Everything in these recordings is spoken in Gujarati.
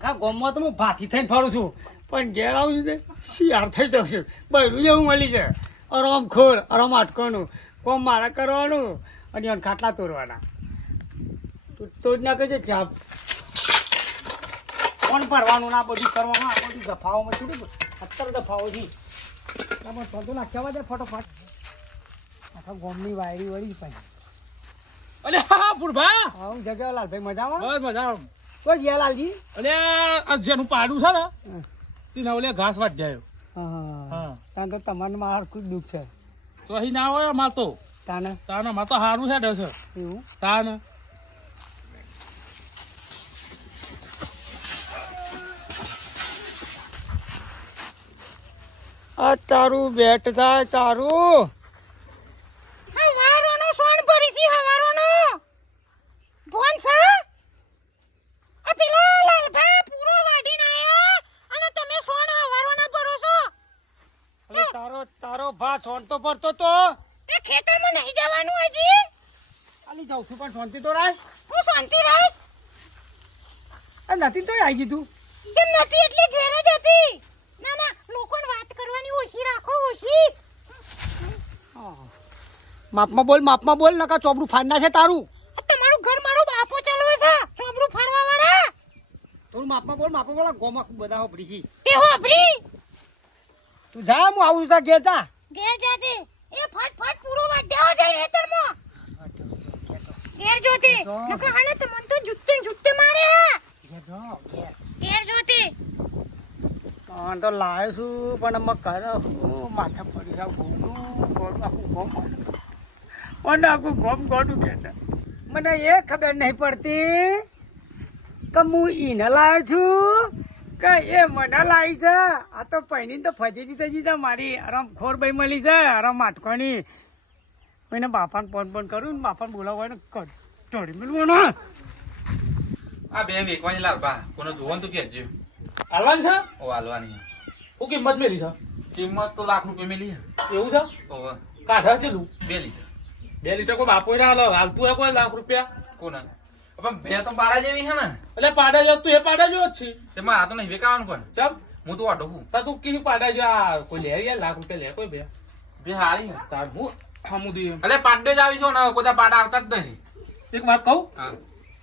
આખા ગામમાં તો હું ભાથી થઈને ફરું છું પણ ઘેર આવું છું ને શિયાર થઈ જશે બૈરું જેવું મળી છે આરામ ખોર આરામ અટકવાનું કોમ મારા કરવાનું અને એને ખાટલા તોડવાના તો જ ના કહે છે ચા કોણ ભરવાનું ના બધું કરવાનું આ બધું દફાઓમાં છૂટું અત્યારે દફાઓ છે પણ બધું નાખ્યા જાય ફટોફટ આખા ગામની વાયરી વળી પાછી અલે હા ભૂરભા હા હું જગ્યા લાલભાઈ મજામાં બસ મજા કોઈ ગયા લાલજી અલે આ જેનું પાડું છે ને તેને ઓલે ઘાસ વાટ જાય હા તાન તો તમારે માર ખૂબ દુઃખ છે તો અહીં ના હોય માર તો તાને માર તો સારું છે ડે છે એવું તાન આ તારું બેટ થાય તારું હવારોનો સોન ભરી છે હવારોનો ફોન છે આ પેલા લાલભા પૂરો વાડીને આયા અને તમે સોન હવારોના ભરો છો અરે તારો ભા છોડ તો પડતો તો તે ખેતરમાં નહીં જવાનું હજી આલી જાઉં છું પણ શાંતિ તો રાખ હું શાંતિ રાખ નથી તો આવી ગયું તેમ નથી એટલે ઘેર જ હતી ના ના લોકોને વાત કરવાની ઓછી રાખો ઓછી માપમાં બોલ નકા ચોબડું ફાડના છે તારું આ તમારું ઘર મારો બાપો ચાલવે છે ચોબડું ફાડવા વાળા થોડું માપમાં બોલ ગોમાં બધા હોપડી છે તે હોભરી તું જા હું આવું છું ઘેર જા ઘેર જાતે એ ફટ પૂરો વાડ્યા જાય હેતરમાં ઘેર જોતે નકા હાને તમને તો જુત્તે મારે ઘેર જોતે તો લાવ્યો છું પણ અમે કરે માથા પડી જાવ ગોડું આખું ગોમ કે છે મને એ ખબર નહીં પડતી કે હું એને લાવ્યો છું કે એ મને લાવી છે આ તો પહેરીને તો ફજેતી થઈ છે મારી આરામ ખોર ભાઈ મળી છે આરામ માટકોની એને બાપાને ફોન કરું ને બાપાને બોલાવવા ને ચોરી મેળવાનો આ બે વેકવાની લાલબા કોને જોવાનું તો કેજો હાલવાની છે ઓ હાલવાની શું કિંમત મેલી છે કિંમત તો લાખ રૂપિયા મેલી એવું છે ઓવર કાઢા ચેલું 2 લીટર 2 લીટર કોઈ બાપો ના હાલો હાલતું હે કોઈ લાખ રૂપિયા કોને પણ બે તો પાડા જેવી છે ને એટલે પાડા જો તું એ પાડા જો જ છે તે મારા તો નહીં વેકાવાનું કોણ ચમ હું તો વાટો હું તા તું કીધું પાડા જો આ કોઈ લે યાર લાખ રૂપિયા લે કોઈ બે બે હારી તાર હું હમું દઈએ અલે પાડે જ આવી છો ને કોઈ પાડા આવતા જ નહીં એક વાત કહું હા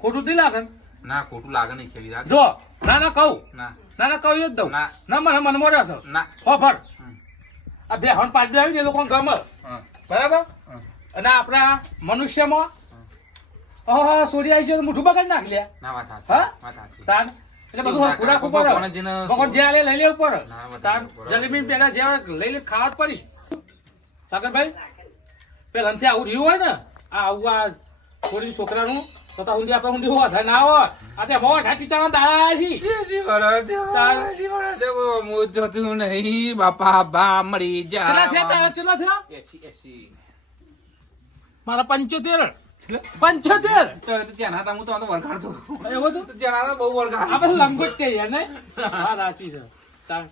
ખોટું નહીં લાગે ને? ના ખોટું લાગે નહીં ખેલી રાખ જો ના કહું ના કહું જ દઉં ના. ના મને મન મોરા છે ના હો ફર હમ. આ બે હન પાડી આવી ને એ લોકો ગમે હા બરાબર હા. અને આપણા મનુષ્યમાં હા સોરી આવી છે મોઢું બગાડ નાખ લ્યા ના વાત હા? હાચી વાત હાચી તાન એટલે બધું એવું ના ખોરાક કરે. ઉપર ભગવાન જેને- ભગવાન જે આલે લઈ લેવું પર ના, વાત તાન બરાબર. જલેબી પેલા જે લઈ લે ખાવા જ પડી સાગરભાઈ પેલા અંતે આવું રહ્યું હોય ને આ આવું આ છોરી છોકરાનું તો ઊંધી આપણે ઊંધી હોવા થાય ના હોય આ તે મોટ હાથી ચાવન દાયા છે એસી વર્ષ દેવો હું જોતું નહીં બાપા બા મરી ચલા થયા જા તારા ચલા થયા 80 મારા 75 તો ત્યાં હતા હું તો વરખાડ છું એવું હતું ત્યાં હતા બહુ વરખાડ આપણે લંગોટ કહીએ ને હા સાચી છે તાન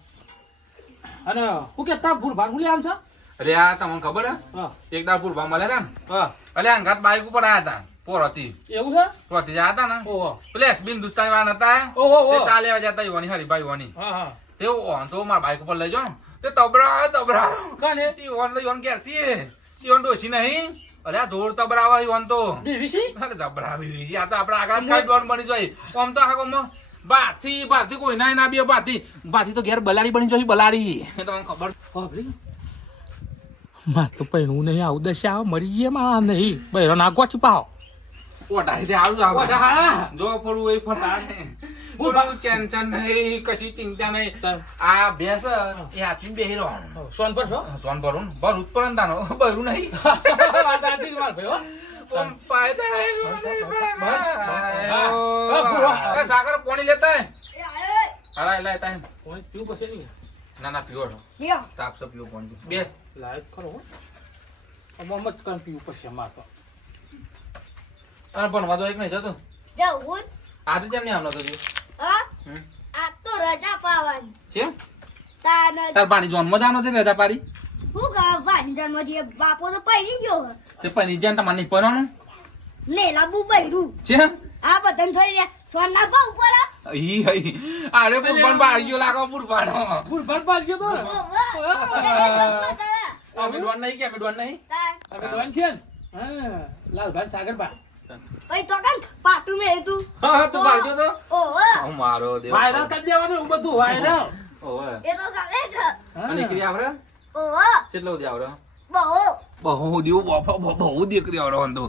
અને હું કે તા ભૂર ભાન હું આમ છે અરે આ તમને ખબર હે હા એક દાળ પૂરવા મળ્યા હતા ને હા અલે અંગાત બાઈક ઉપર આયા હતા પોર હતી એવું છે પોતી જયા હતા ને ઓહો પેલે હિન્દુસ્તાની વાળા હતા ઓહો તે ઓહો ચાલે જતા યુવાની હરીભાઈ યુવાની હા હા તે ઓન તો મારા બાઈક ઉપર લઈ જાઓ તે તબરા કાને યુવાન લઈ યુવાન કેરતી યુવાન ડોસી નહીં અરે આ જોર તબરાવા યુવાન તો બીવીસી અરે તબરા બી આ તો આપણે આગળ કાઈ ડોન બની જાય આમ તો આમાં બાથી કોઈ ના બે બાથી તો ઘેર બલાડી બની જાય બલાડી એ તમને ખબર બાપરી માર તો પૈણું નહીં આવું દશા મરી જઈએ માં નહીં બૈરો નાગવા છુપાવ ઓટાઈ દે આવું આવું હા જો ફરું એ ફરતા હું હું ટેન્શન નહીં કશી ચિંતા નહીં આ ભેંસ એ હાથી બેહી રહેવાનું સોન પર છો સોન ભરું ને ભરું જ પડે ને તાનો ભરું નહીં વાત સાચી છે માર ભાઈ હો કોણ પાયદા બસ. સાગર પાણી લેતા હે હલા લેતા હે કોઈ પીવું પછી નહીં ના પીવો છો લ્યો તાપ સો પીવો પાણી બે લાઈટ કરો હો મોહમ્મદ કન પીવું પછી માર તો અને ભણવા તો એક નહીં જતો જવું આજે કેમ નહીં આવનો તો હા આ તો રજા પાવાની કેમ તાન તાર પાણી જોન મજા નથી રજા પાડી હું ગાવાની જન્મથી બાપો તો પડી ગયો તે પાણી જ્યાં તમારે નહીં પડવાનું ને લાબુ બૈરું કેમ આ બધાને છોડી દે સોના પા ઉપર આ. ઈ હઈ અરે પુરબાન બાળ્યો લાગો પુરબાન ફૂલભાન પાડજો તો ને. અમે ડોન નહીં કે અમે ડોન નહીં અમે ડોન છે ને? હા, લાલભાઈ સાગરભાઈ. ભાઈ તો કાંક પાટું મેં તું હા તું બાળ્યો તો ઓહો હું મારો દેવ વાયરલ કરી દેવાનું એવું બધું વાયરલ. ઓવે એ તો ચાલે છે હા. અને દીકરી આવરે ઓહો કેટલો દી આવરે બહુ બહુ દીવ બહુ દીકરી આવરે તો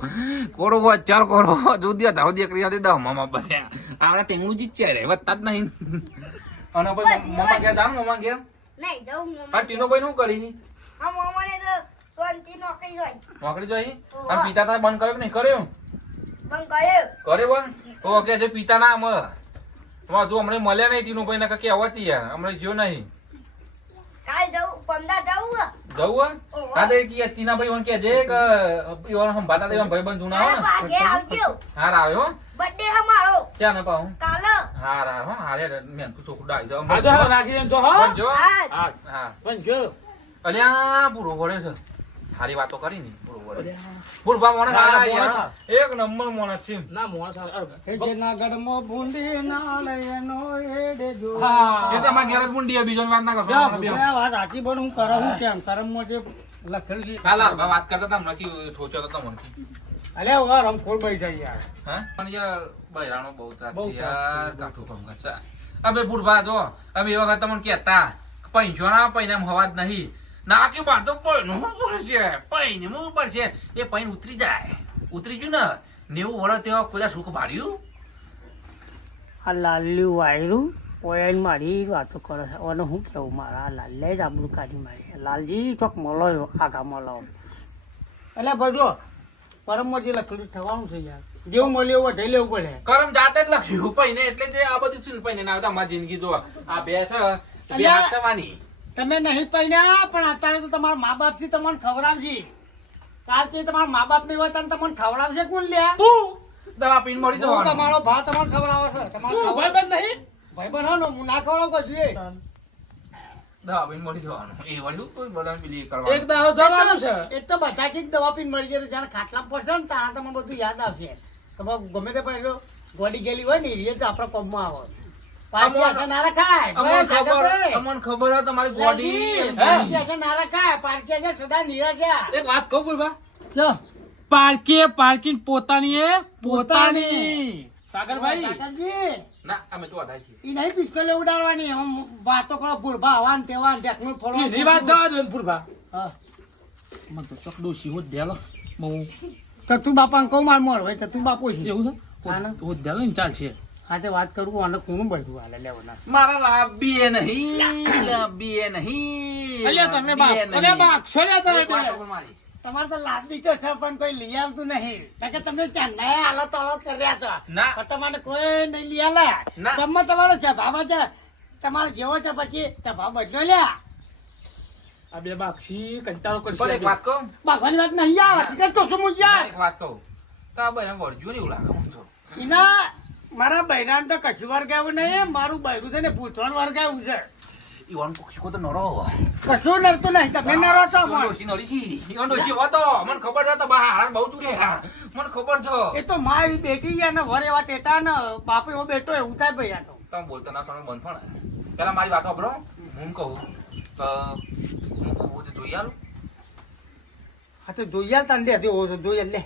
કોરો ચાર કોરો જો દે તારો દીકરી આવતી દા મામા બધા આવડા ટેંગનું જ છે રે વધતા જ નહીં અને પછી મામા ગયા જાણ મામા ગયા નહીં જાઉં આ ટીનો ભાઈ નું કરી આ મોમને તો શાંતિ નોકરી હોય નોકરી જોઈ અને પિતા તા બંધ કર્યો કે નહીં કર્યો બંધ કર્યો કરે બંધ તો કે જે પિતા ના અમે હજુ હમણાં મળ્યા નહીં ટીનું ભાઈ ને કે આવતી યાર હમણાં જો નહીં કાલ જાઉં પમદા જાઉં જવું હા તો કે ટીના ભાઈ મને કે છે કે ઈવન સંભાળતા દેવા ભાઈ બંધ જૂના અરે ભાગે આવજો હાર આવ્યો બર્થડે હે મારો ક્યાં ને પાઉં કાલ હાર હાર હો હારે મેં તું છોકરું ડાઈ જાવ હા, જો હવે રાખી દેજો, જો હો. જો હા હા, હા પણ જો. અલ્યા પૂરો વળે છે સારી વાતો કરી ને પૂરો વળે પૂરભા મોણે ના, સારા મોણે યાર એક નંબર મોણે છે ના, મોણ સારું. જેના ગઢમાં ભૂંડી ના લયનો એડે જો હા. એ તો અમારા ઘેર જ બુંડી બીજો વાત ના કરશો આ વાત સાચી પણ હું કરું હું કેમ કરમમાં જે લખેલું છે કાલ વાત કરતા હતા હમણાં કે ઠોચ્યો તો તમને અરે વાર રમખોર બઈ જાય યાર હા પણ યાર બૈરાનો બહુ ત્રાસ બહુ છે ત્રાસ છે, યાર કાઠું કામ કરશે હવે પૂરભા જો હવે એ વખત તમને કહેતા પૈસોના પૈનામ હવા જ નહીં ના કે બાર તો પૈનું પડશે પૈનું પડશે એ પૈન ઉતરી જાય ઉતરી ગયું ને 90 વર્ષ તેવા કોઈ સુખ ભાડ્યું આ લાલ્યું વાયરું પોયન મારી વાતો કરે છે અને હું કેવું મારા આ લાલે જ આબરું કાઢી મારી લાલજી ચોક મળો આગા મળો એટલે બધો પરમમાં જે લખેલું થવાનું છે યાર જેવું મળ્યું એવું ઢઈ લેવું પડે કરમ જાતે જ લખ્યું પૈને એટલે જે આ બધી સુન પૈને ના આવતા અમારી જિંદગી જો આ બે છે બે અલ્યા. હાથ થવાની તમે નહીં પૈણ્યા પણ અત્યારે તો તમારા મા બાપ થી તમને ખવડાવશે કાલથી તમારા મા બાપ નહીં હોય ત્યારે તમને ખવડાવશે કોણ લે તું દવા પીને મળી હું જવાનું તમારો ભાવ તમને ખવડાવે છે તમારો તું ભાઈબંધ નહીં? ભાઈ બનો હું ના ખવડાવ કે જોઈએ દવા પીને મળી જવાનું એ વળ્યું કોઈ બધાને પેલી એક કરવાનું દાડો જવાનું છે. એક તો બધા થી દવા પીને મળી જાય જયારે ખાટલા પડશે ને ત્યાં તમને બધું યાદ આવશે તમે ગમે તે પહેલો ગોડી ગયેલી હોય ને એ તો આપણા પગમાં આવે પાછી આશા ના રખાય અમને ભાઈ, સાગરભાઈ. તમને ખબર હોય તમારી લાલજી, ગોડી પાછી આશા ના રખાય પારકી આશા સદા નિરાશા એક વાત કહું બોલવા જો પાર્કિંગ પોતાની એ પોતાની. સાગરભાઈ સાગરજી, ના અમે તો અઢાઈ છીએ ઈ નહીં પિસ્તોલે ઉડાડવાની આમ વાતો કરો ભૂરભા આવાન તેવાન ઢેકનું ફળો એની વાત જવા દો ને ફૂલભા. હા. મને તો ચોક ડોશી હોત દેલો બહુ તો તું બાપા કહું માર મોર હોય તો તું બાપુ છે એવું છે હા ને? હોત દેલો ને ચાલશે. હા તે વાત કરું આને કોનું બધું હાલે લેવાના મારા લાભી નહીં અલ્યા તમે બાપ અલ્યા બાપ છોડ્યા તમે એક વાત બે. ખબર મારી. તમારે તો લાભી તો છે પણ કોઈ લઈ આવતું નહીં કારણ કે તમે ચાંદા હાલત હાલત કર્યા છો ના. પણ તમારે કોઈ નહીં લઈ આલે ના. ગમે તમારો છે ભાવ છે તમારે જેવો છે પછી તે ભાવ બદલો લ્યા આ બે બાક્ષી કંટાળો પણ કરશે એક વાત કહું બાગવાની વાત નહીં આવે ઠીક તો શું મુજ્યા એક વાત કહું તો આ ભાઈ વળજ્યું ને એવું લાગે મને તો. એના મારા બૈરાન તો કશું વર્ગાવું નહીં મારું બૈરું છે ને પૂછવાનું વર્ગાવું છે ઈવન કોક્ષિકો તો નરો કશું નડતું નહીં તમે નરો છો પણ. ડોશી નરી છી ઈવન ડોશી હતો મને ખબર છે તો બા હારા બહુ તું મને ખબર છે એ તો મારી બેટી છે ને વર એવા ટેટા ને બાપ એવો બેટો એવું થાય ભાઈ આ તો તમે બોલતા ના સમય બંધ પણ પેલા મારી વાત સાંભળો હું કહું કે હું બધું જોઈ આલું હા તો જોઈએ તને લે જોઈએ લે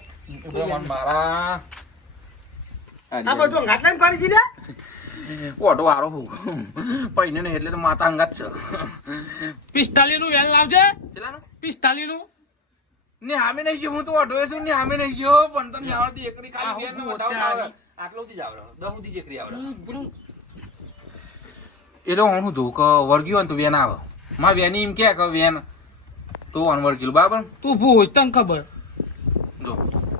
મન મારા આ બધું ઘાટલા પાડી દીધા ઓટો વારો હું પૈને ને એટલે તો માતા અંગાત છે 45 નું વેલ લાવજે. કેટલાનું 45 નું. ને આમે નહીં ગયો હું તો ઓટો છું ને આમે નહીં ગયો પણ તને આવડતી એકરી ખાલી બેન ને બતાવો આવડે આટલો સુધી જ આવડે 10 સુધી જ એકરી આવડે એટલે હું જોઉં કે વર્ગ્યું હોય ને તો વેન આવે મારે વેની એમ કે વેન તો અનવર્ગેલું બરાબર તું પૂછ તને ખબર. જો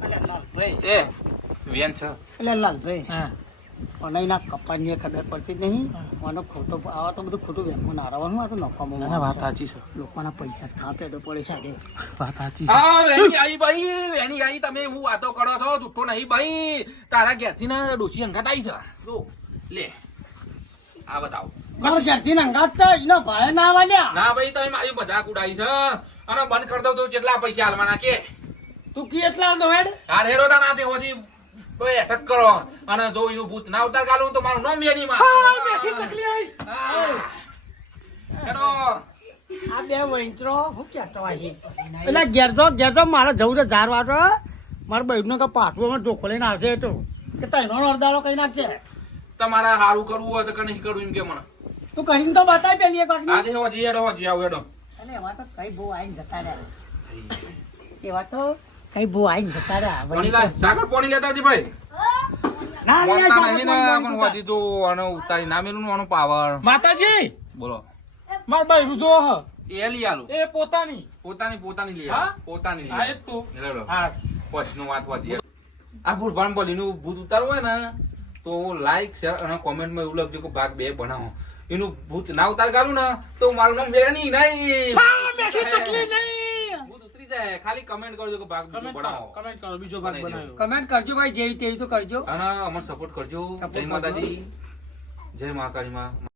એટલે લાલભાઈ એ વેન છે એટલે લાલભાઈ હા અને એના કપાની ખબર પડતી જ નહીં મને ખોટો આવા તો બધું ખોટું વેમમાં નારવાનું આ તો નફામાં વાત સાચી છે. લોકોના પૈસા જ ખાવા પેટો પડે છે વાત સાચી છે. હા વેની આઈ ભાઈ વેની આઈ તમે હું વાતો કરો છો જુઠ્ઠો નહીં ભાઈ તારા ઘેરથી ને ડોશી અંગાત આવી છે જો લે આ બતાવો મારો ઘરથી નંગાત તો એનો ભાઈ ના વાલ્યા ના ભાઈ તમે મારી મજાક ઉડાઈ છે અને બંધ કરી દઉં તો કેટલા પૈસા હાલવાના કે તું કી એટલા દો હેડ હાર હેડો તા ના તે હોજી તો એ અટક કરો અને જો એનું ભૂત ના ઉતાર ગાલું તો મારું નામ યાદી માં બેસી ચકલી આવી. હેડો આ બે વૈંચરો હું કહેતો અહીં એટલે ઘેર મારે જવું છે ઝાર વાટો મારા બહેનનો કે પાછું ઢોકો લઈને આવશે તો કે તૈનો અડધારો કઈ નાખશે તમારે સારું કરવું હોય તો કે નહીં કરવું એમ કે મને તું કરીને તો બતાય પેલી એક વાત આજે હોજી હેડો હોજી આવ હેડો અને એવા તો કઈ બહુ આઈને જતા રહ્યા એવા તો કઈ બહુ આઈને જતા રહ્યા પાણી લાય સાગર પાણી લેતા આવજે ભાઈ ના મોટા નહીં ને પણ હોજી તો આનો ઉતારી ના મેલું આનો પાવર માતાજી બોલો માર બૈરું જો હ. એ લઈ આલું એ પોતાની પોતાની લઈ હા? આલો પોતાની લઈ હા આલો એ જ તું લેડો હા પછીનું વાત હોજી આ ભૂરભાન બોલીનું ભૂત ઉતારવું હોય ને તો લાઈક શેર અને કોમેન્ટમાં એવું લખજો કે ભાગ 2 બનાવો એનું ભૂત ના ઉતાર ગાલું ને તો મારું નામ વેણી નહીં બેસી ચકલી નહીં. ભૂત ઉતરી જાય ખાલી કમેન્ટ કરજો કે ભાગ બીજો કમેન્ટ બનાવો કરો, કમેન્ટ કરો, બીજો ભાગ બનાવી દો. બનાવ્યો. કમેન્ટ કરજો ભાઈ જેવી તેવી તો કરજો અને અમને સપોર્ટ કરજો Support જય કરજો. માતાજી જય મહાકાળી માં